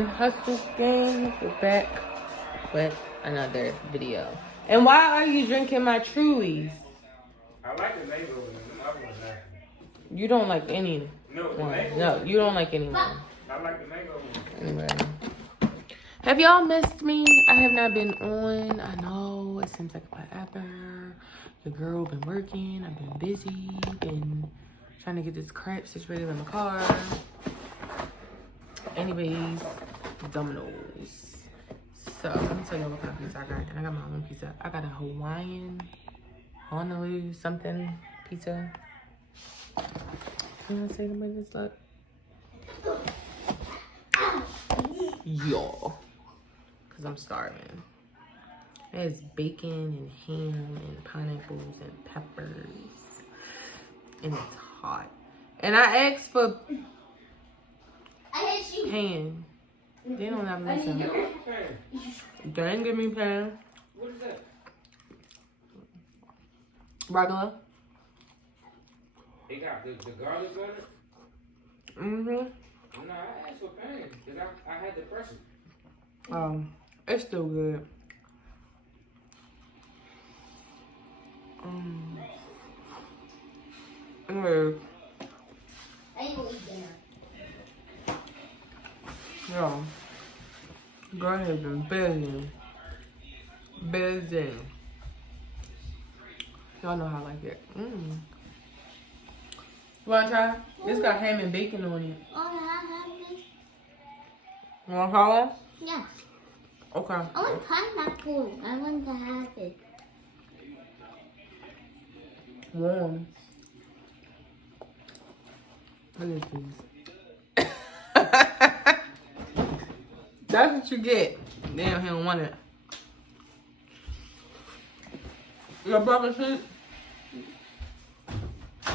morning, Hustle Gang. We're back with another video. And why are you drinking my Trulies? I like the mango one. The other one's not. You don't like any one. No, you don't like any one. I like the mango one. Anyway. Have y'all missed me? I have not been on. I know it seems like forever. Your girl been working. I've been busy. Been trying to get this crap situated in the car. Anyways, Dominos. So let me tell you what kind of pizza I got. And I got my own pizza. I got a Hawaiian Honolulu something pizza. Can I say the way this look? Y'all. Cause I'm starving. It has bacon and ham and pineapples and peppers. And it's hot. And I asked for pan. They don't have nothing. They ain't give me pan. What is that? Regular. They got the garlic on it? Mm-hmm. No, I asked for pan. Because I had the pressure. It's still good. Anyway. I ain't gonna eat dinner. Yo. Girl has been busy. Busy. Y'all know how I like it. You wanna try? This got ham and bacon on it. Oh, I have this. You wanna try one? Yes. Okay. I want pineapple. I want to have it. Warm. Look at these. That's what you get. Damn, he don't want it. Your brother shit?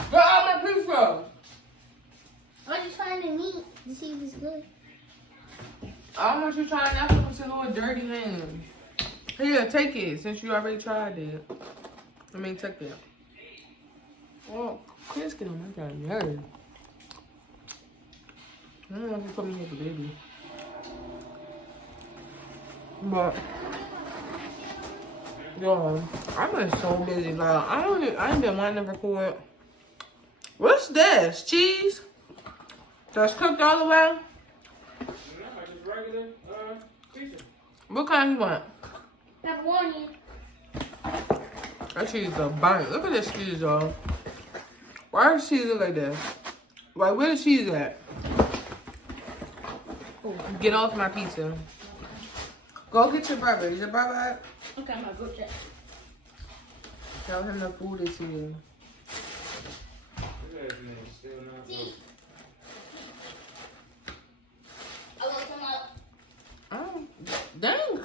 Where all my pizza? I'm just trying to eat to see if it's good. I don't want you trying that with your little dirty hand. Here, take it since you already tried it. I mean, take it. Oh, Chris, get on my god, nerve. I don't know if you put me here for baby. But, yo, I've been so busy. Like, I ain't been wanting to record. What's this? Cheese? That's cooked all the way? No, just regular pizza. What kind you want? Pepperoni. That cheese is a bite. Look at this cheese, y'all. Why does cheese look like this? Like, where the cheese at? Get off my pizza. Go get your brother. Is your brother at? Okay, I'm gonna go check. Tell him the food is here. Look at this man, still not See. I want some out. Oh, dang.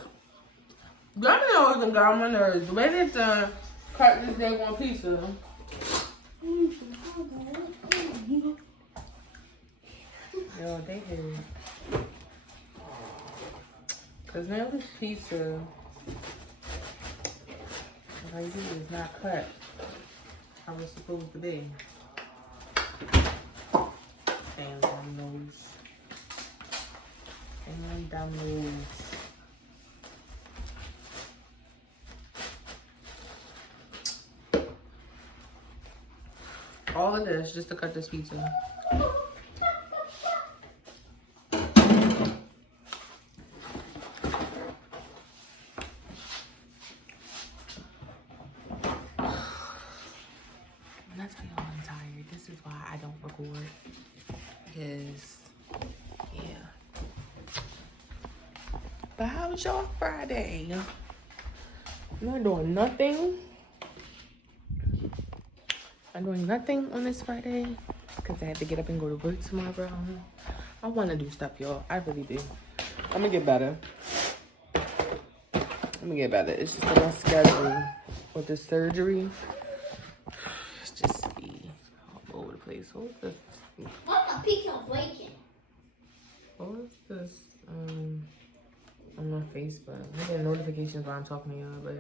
Domino's done got on my nerves. The way they done cut this day one pizza. Yo, they hit. Cause now this pizza, like this is not cut how it's supposed to be. Damn Domino's. Damn Domino's. All of this just to cut this pizza. That's why I'm tired. This is why I don't record. Because, yeah. But how was your Friday? You're not doing nothing. I'm doing nothing on this Friday because I have to get up and go to work tomorrow. I want to do stuff, y'all. I really do. I'm going to get better. It's just my schedule with the surgery. It's just be all over the place. What was this? What's a piece of bacon? What was this? On my Facebook. I get notifications while I'm talking to y'all, but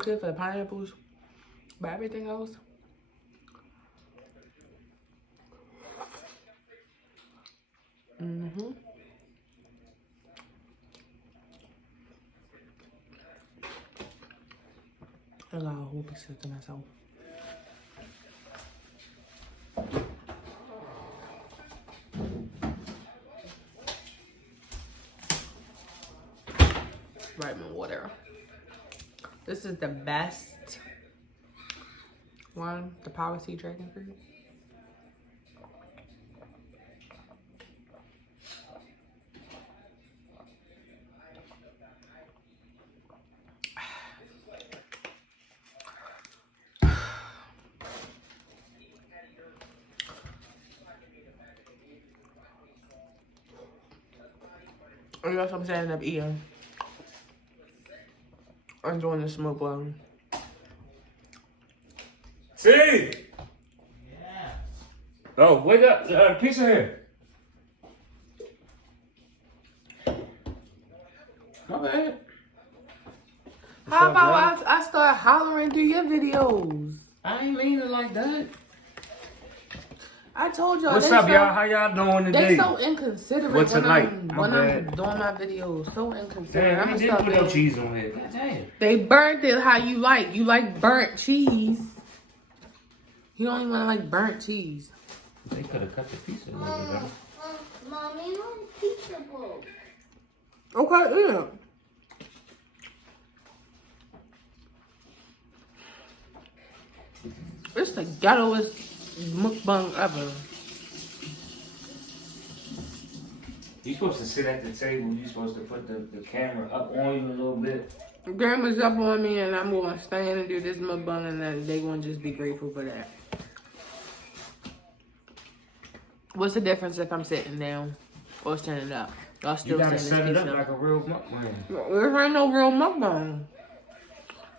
don't care for the pineapples, but everything else. Mm-hmm. I got a whole piece to myself. Vitamin water. This is the best one, the Power Sea Dragon Fruit. I guess I'm standing up eating. I'm doing the smoke bone. See? Yeah. Oh, wake up. Pizza here. My bad. How about I start hollering through your videos? I ain't mean it like that. I told y'all. What's up, y'all? How y'all doing today? They so inconsiderate What's when tonight? I'm doing my videos. So inconsiderate. Damn, I'm they didn't put no cheese on here. God damn. They burnt it how you like. You like burnt cheese. You don't even like burnt cheese. They could have cut the pizza a little bit better. Mommy, want pizza bowl. Okay, yeah. It's the ghettoest mukbang ever. You supposed to sit at the table. You supposed to put the camera up on you a little bit. The camera's up on me and I'm going to stand and do this mukbang and then they going to just be grateful for that. What's the difference if I'm sitting down or standing up? Y'all still You gotta saying set this it piece up like a real mukbang. There ain't no real mukbang.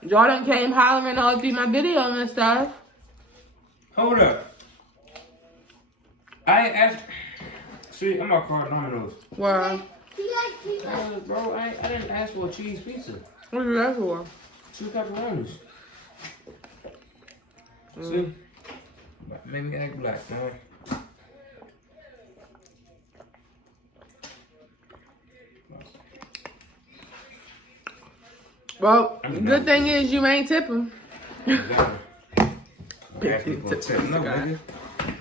Y'all done came hollering all through my video and stuff. Hold up. I asked. See, I'm gonna call Dominos. Wow. Bro, I didn't ask for a cheese pizza. What is that for? 2 pepperonis. See? Made me act black, man. Well, the good thing is you ain't tipping. Exactly. Tip. No, nigga.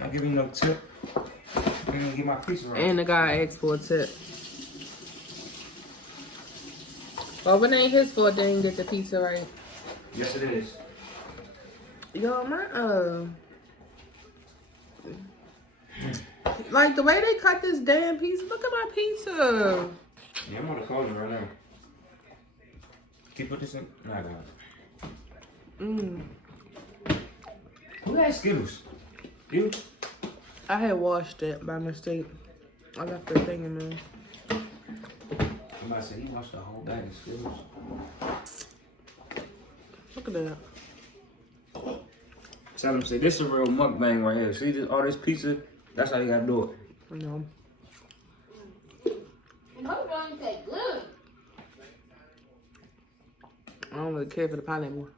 I'll give you no tip. I'm gonna get my pizza right. And the guy asked for a tip. Well, when it ain't his fault they didn't get the pizza right. Yes, it is. Yo, like the way they cut this damn pizza. Look at my pizza. Yeah, I'm on the corner right now. Can you put this in? Nah, I got it. Mm. Who had Skittles? You? I had washed it by mistake. I left the thing in there. I'm about to say, he washed the whole bag of Skittles. Look at that. Tell him, say, this is a real mukbang right here. See, all this pizza, that's how you gotta do it. No. Mukbang taste good. I don't really care for the pineapple.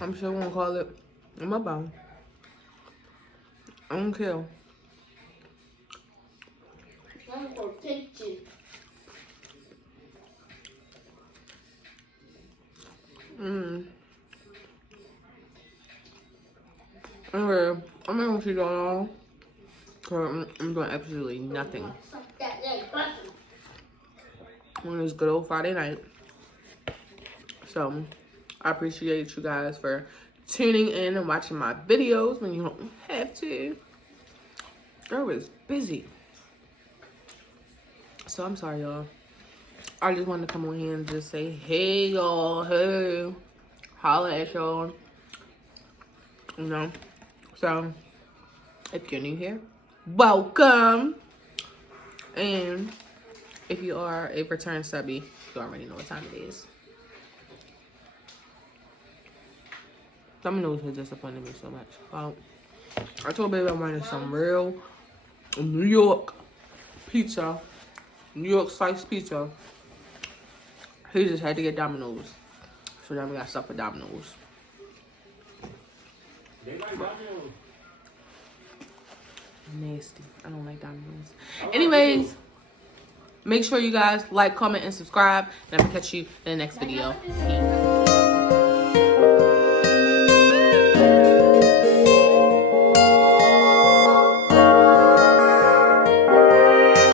I'm sure gonna call it a mukbang. I don't care. I'm gonna take you. Anyway, I'm not gonna keep going on. Cause I'm doing absolutely nothing Suck that leg button. on this good old Friday night. So, I appreciate you guys for tuning in and watching my videos when you don't have to. Girl was busy. So, I'm sorry, y'all. I just wanted to come on here and just say, hey, y'all, hey. Holla at y'all. You know? So, if you're new here, welcome. And if you are a return subby, you already know what time it is. Dominos has disappointed me so much. Well, I told baby I wanted some real New York pizza. New York sliced pizza. He just had to get Domino's. So then we got stuff for Domino's. They like Domino's. Nasty. I don't like Domino's. Anyways, make sure you guys like, comment, and subscribe. And I'm gonna catch you in the next video. Peace.